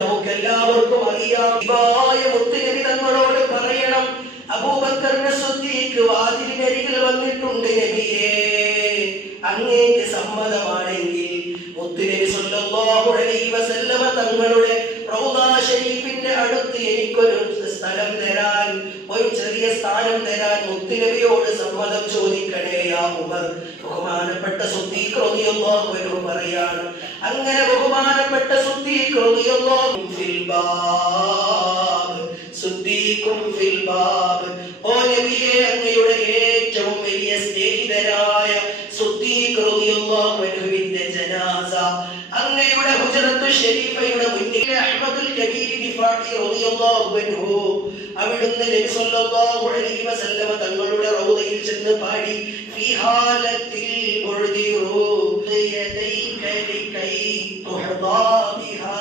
നമുക്കെല്ലാവർക്കും അറിയാം, മുത്തുനബി തങ്ങളോട് പറയണം, അബൂബക്കർ സിദ്ദീഖ് വാതിലിനരികിൽ വന്നിട്ടുണ്ട്, നബിയേ അങ്ങേക്ക് സമ്മതമാണെങ്കിൽ മുത്തുനബി സ്വല്ലല്ലാഹു അലൈഹി വസല്ലമ തങ്ങളുടെ റൗള ശരീഫിന്റെ അടുത്ത് എനിക്കൊരു സ്ഥലം തരാൻ, ഒരു ചെറിയ സ്ഥാനം തരാൻ മുത്തുനബിയോട് സമ്മതം ചോദിക്കണേ യാ ഉമർ. ബഹുമാനപ്പെട്ട സിദ്ദീഖ് റളിയല്ലാഹു അൻഹു പറയാണ്, അങ്ങനെ ബഹുമാനപ്പെട്ട സിദ്ദീഖ് റളിയല്ലാഹു ഫിൽ ബാബ്, സിദ്ദീഖും ഫിൽ ബാബ്, ഓ നബിയേ അങ്ങയുടെ ഏറ്റവും വലിയ സ്നേഹിതനായ സിദ്ദീഖ് റളിയല്ലാഹു അൻഹുവിന്റെ ജനാസ അങ്ങയുടെ ഹുജറത്തു ശരീഫയുടെ മുന്നിൽ അഹ്മദുൽ കബീർ ദിഫാഇ റളിയല്ലാഹു അൻഹു അവിടുന്ന് നബി സല്ലല്ലാഹു അലൈഹി വസല്ലമ തങ്ങളുടെ റൗളയിൽ ചെന്ന് പാടി, ഫീ ഹാലത്തിൽ ബുർദി റൂദി യദൈക ലികൈ തുഹദാ ബിഹാ